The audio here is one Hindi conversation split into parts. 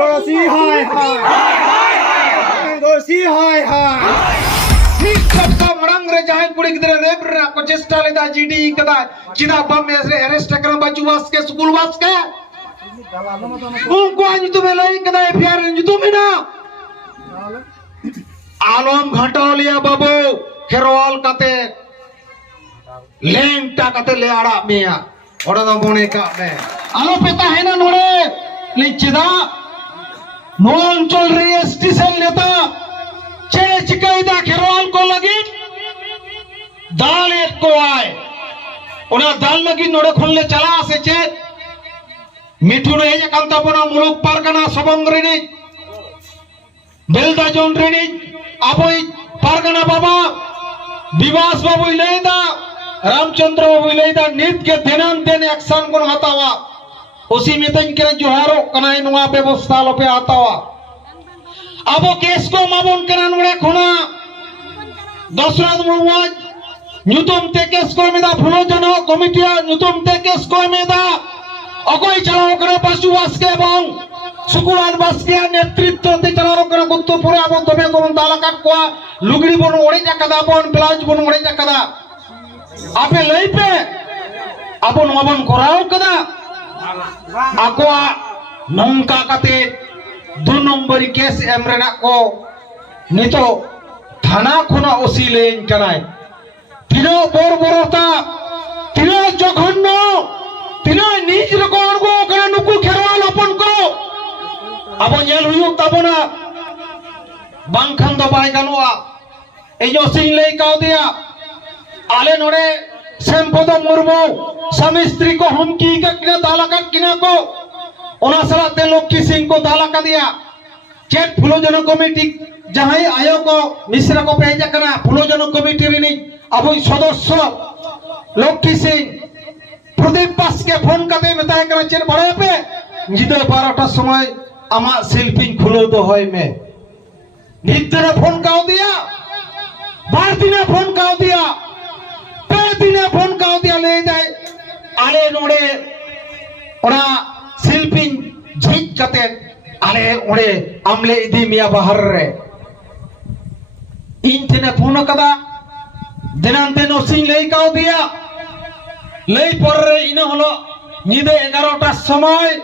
Dosi hai hai. Dosi hai hai. मरंग रे जाए कुड़ी किधर रेप रे को चेष्टा लेता जीडी कदा चिदा बम में से अरेस्ट कर बच्चू वास के स्कूल वास के उनको आज तुम्हें लाई कदा एफआईआर आज तुम्हें ना आलम घटालिया बाबू खेरवाल कते लेंटा कते ले आड़ा मिया ओड़ा ना बोने का में आलो पेता है ना नोड़े ले चिदा नोन चल रही है स्टेशन लेता चे चिकाइदा खेरवाल को लगी दाल एक को आए उन्हें दाल लगी नोड़े खुलने चला से चेत मिठू ने ये कंता पुना मुलुक पारगना सबंगरिनी बेलदा जोंड्रिनी अबोई पारगना बाबा विवास बाबू इलेदा रामचंद्र बाबू इलेदा नीत के दिनान दिन एक्शन को हतावा उसी में तो इनके जोहारो कनाई नुआ व्यवस्था लोपे आतावा अबो केस को माबुन के नोड़े खुना दशरथ मुर्मुज न्यूतम ते केस को में दा फुलो जनो कमिटिया न्यूतम ते केस को में दा अकोई चलाओ करे पशु वास के बांग सुकुलान वास के नेतृत्व ते चलाओ करे गुत्तो पूरे अब तबे को दाला काट को लुगड़ी बन ओड़े जकदा बन ब्लाउज बन ओड़े जकदा आपे लई पे अबन मबन कराओ कदा आको नंका कते 2 नंबर केस एमरेना को नितो थाना खुना ओसी लेन कराय तिनो बोरबोरता तिनो जघन्य तिनो निज रकोन को करे नुकु खेरवाल अपन को अब नेल हुयु तबना बांखन दो बाय गनुआ एजो सिंह ले काव दिया आले नोड़े सेमपद मुर्मू स्वामी स्त्री को हमकी का किना दाला का किना को ओना सलाते लक्ष्मी सिंह को दाला का दिया चेक फुलो जन कमिटी जहां आयो को मिश्रा को भेजा करना फुलो जन कमिटी री अब सदस्य लक्ष्मी सिंह प्रदीप पास के फोन करते बताए कर चेन बड़े पे जिदे 12टा समय आमा शिल्पी खुलो तो होय में नित्य ने फोन काव दिया 12 दिने फोन काव दिया 5 दिने फोन काव दिया ले जाए आले नोड़े ओना शिल्पी झिक कते आले ओड़े अमले इदी मिया बाहर रे इन ने फोन कदा दिनांते नो सिंह ले काव दिया लई पर रे इना हलो निदे 11टा समय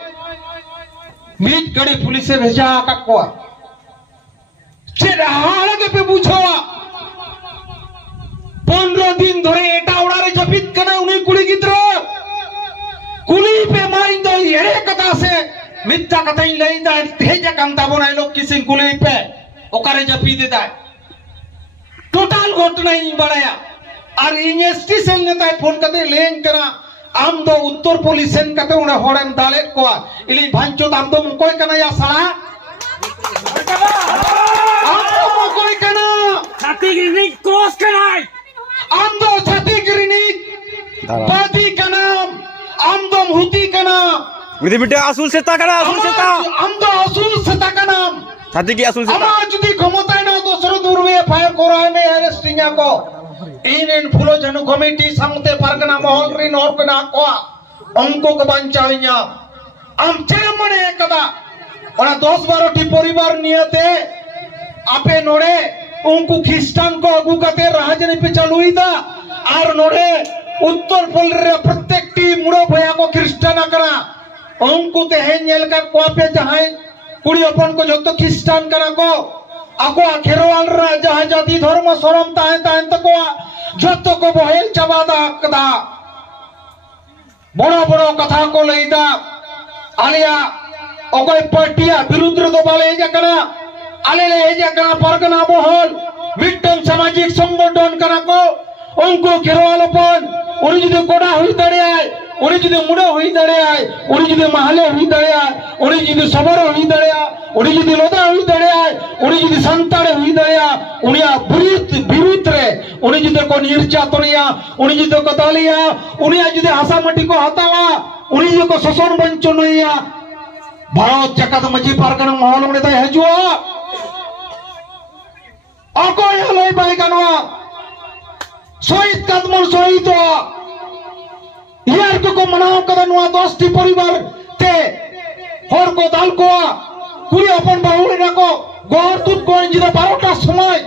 मीट गड़ी पुलिस से भेजा काकोआ चेरा हालगे पे बुझवा 15 दिन धरे एटा उड़ारे जपित कना उनी कुली गिद्रो कुली पे मारिन दो एड़े कथा से मित्ता कथा इन लई दा तेजा कांता बनाई लोग किसी कुली पे ओकारे जपी दे दा टोटल घटना इन बड़ाया और इन स्टेशन नेता फोन करते लेन करा आम दो उत्तर पुलिस सेन करते उन्हें होड़ेम दाले को इली भांचो दाम दो मुकोई कना या साला आम दो मुकोई कना छातीगिरी क्रॉस कराई आम दो छातीगिरी बादी कना आम दो हुती कना विधि बिटे असूल से ता कना असूल से ता आम दो असूल से ता कना छाती की असूल से ता आमा जुदी क्षमता न दोसरो दूरवे फायर कोराय में अरेस्टिंग को इन फुलो जन कमिटी संगते परगना महल री नोर कना को अंको को बंचाइया आम चेमने कदा ओना 10-12 टी परिवार नियते आपे नोड़े उनको ख्रिस्टान को अगु कते राजनी पे चलुईदा और नोड़े उत्तर पल रे प्रत्येक टी मुड़ो भया को ख्रिस्टान करा उनको ते हेल का कोपे जहां कुड़ी अपन को जो तो ख्रिस्टान करा को आको खेरवाल रा जहां जाति धर्म शरम ताहे ताहे तको जत्तो को बहेल चबादा कदा बड़ो बड़ो कथा को लेदा आलिया ओकोय पार्टिया विरुद्ध दो बाले जकना आले ले जकना परगना बहल विक्टिम सामाजिक संगठन करा को उनको खेरवालपन उनी जुदे कोड़ा हुई दड़े आए उनी जुदे मुड़ा हुई दड़े आए उनी जुदे महले हुई दड़े आए उनी जुदे सबर हुई दड़े आए उनी जुदे लोदा हुई दड़े आए उनी जुदे संताड़े हुई दड़े आए उनिया विरुद्ध रे उनी जुदे को निर्यातनिया उनी जुदे को दालिया उनिया जुदे हसा मटी को हतावा उनी जुदे को शोषण वंचनइया भारत जगत मजी पारगना महल उड़े तो हजुआ अको यलई बाय गनवा शहीद कदमर शहीद यार को मनाओ कदा नुआ 10 टी परिवार ते हर को दाल को কুড়ি হপন বাবু রাখো গড় তুত কোন জিদা 12টার সময়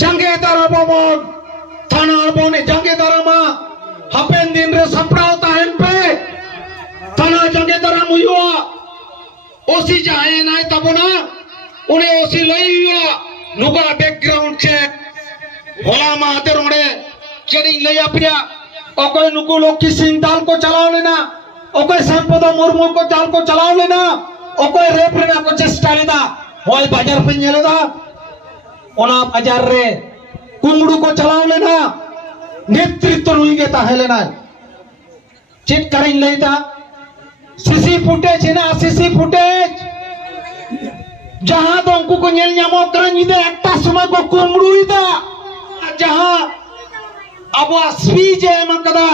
জাঙ্গে দারাবন থানার বনে জাঙ্গে দারামা হাপেন দিন রে সাপড়াও তাহেন পে থানা জাঙ্গে দারাম হইয়া ওসি যাহে নাই তাবনা উনি ওসি লইয়া নুগা ব্যাকগ্রাউন্ড চেক होला माहते रोड़े ट्रेनिंग ले पिया ओकोय नुकु लक्ष्मी सिंह दाल को चलाओ लेना ओकोय संपदा मुर्मू को दाल को चलाओ लेना ओकोय रेफरेना को चेष्टा लेना होय बाजार पे नेलेदा ओना बाजार रे कुंगड़ू को चलाओ लेना नेतृत्व नुइगे ताहे लेना चेक करें लेदा सीसी फुटेज है ना सीसी फुटेज जहां तो उनको को नेल ᱧᱟᱢᱚᱜ ᱠᱟᱱᱟ ᱧᱤᱫᱟᱹ 1টা समय को कुंगड़ूइदा जहां अब स्पीच है मकदा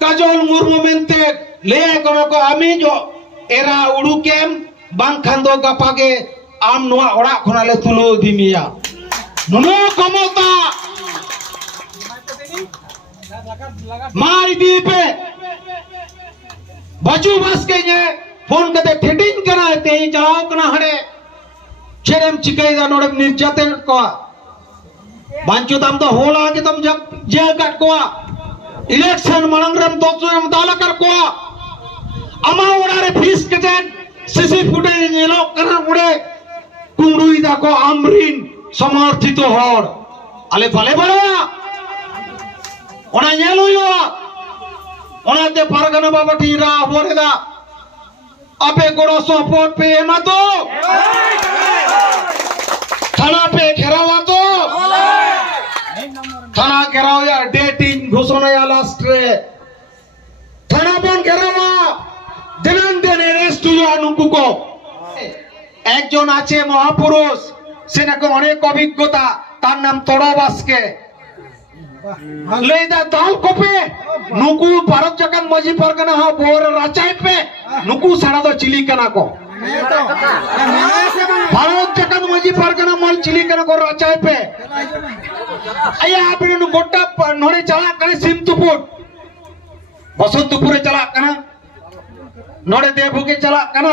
काजल मुर्मू मेंते ले कोनो को आमी जो एरा उडुकेम बांग खांदो गापागे आम नोआ ओड़ा खनाले तुलो दिमिया नुनो कमता माई दीपे बाजू बस के ने फोन कते ठेटिंग करा ते चलाओ कना हड़े चेरम चिकैदा नोडम निर्यातन को बांचो तम तो होला के तम जब जेल काट को इलेक्शन मणंगरम दोसरम दाला कर को अमा ओडारे फीस कटेन सीसी फुटेज नेलो करा उडे कुंगड़ुइदा को आमरिन समर्थित हर आले भले बड़ा ओना नेलुयो ओना ते परगना बाबा ठीरा बोरेदा अबे गोड़ो सपोर्ट पे एमा तो थाना पे घेरावा तो थाना घेराव या डेटिंग घोषणा या लास्ट रे थाना बन घेरावा दिनान दिन अरेस्ट हुआ नुकु को একজন আছে মহাপুরুষ সে নাকি অনেক অভিজ্ঞতা তার নাম তড়ো বাসকে लेदा दाल कोपे नुकु भारत जगन मजी परगना हा बोर राचाई पे नुकु साड़ा दो चिली कना को भारत जगन मजी परगना मल चिली कना को राचाई पे आया आपने नु गोट्टा नोड़े चला करे सिमतुपुर बसंतपुरे चला कना नोड़े देवभू के चला कना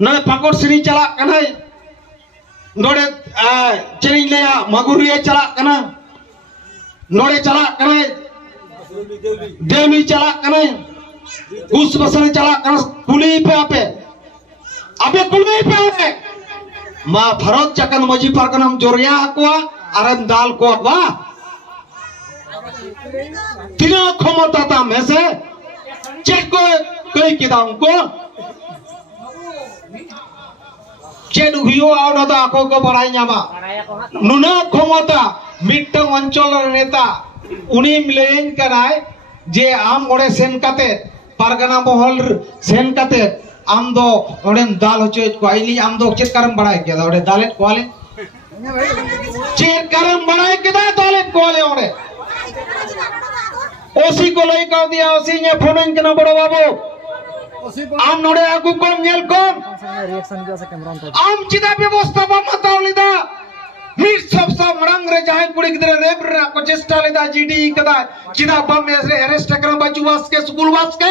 नोड़े पाकोड़ सिनी चला कना नोड़े चली लेया मगुरिये चला कना नोड़े चला कने देवी चला कने उस बसने चला कने कुली पे आपे अबे कुली पे आपे माँ भरत चकन मजी पर कनम जोरिया को आरम दाल को बा तीनों क्षमता था में से चेक को कई किदाम को चेक हुयो आओ ना तो आको को बढ़ाई न्यामा नुना क्षमता मिट्टंग अंचल नेता उनी मिलेन कराय जे आम ओडे सेन काते पारगना महल सेन काते आम दो ओडे दाल होचो को आइली आम दो चेक करम बड़ाय के ओडे दालेट कोले चेक करम बड़ाय के दालेट कोले ओडे ओसी को लई का दिया ओसी ने फोन के न बड़ो बाबू आम नोडे आगु कोम नेल कोम आम चिदा व्यवस्था बा मतावलिदा मिट सब मरंग रे जाय कुड़ी गिदरे रेप रे को चेष्टा लेदा जीडी कदा चिदा बम एसरे अरेस्ट कर बाजू वास के स्कूल वास के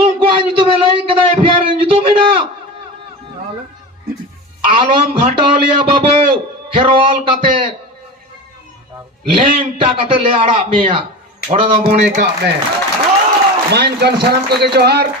उनको आज तुम्हें लई कदा एफआईआर तुम्हें ना आलम घाटौलिया बाबू खेरवाल कते लेंटा कते ले आड़ा मिया ओड़ा दो बोने का में माइन कन सनम को के जोहार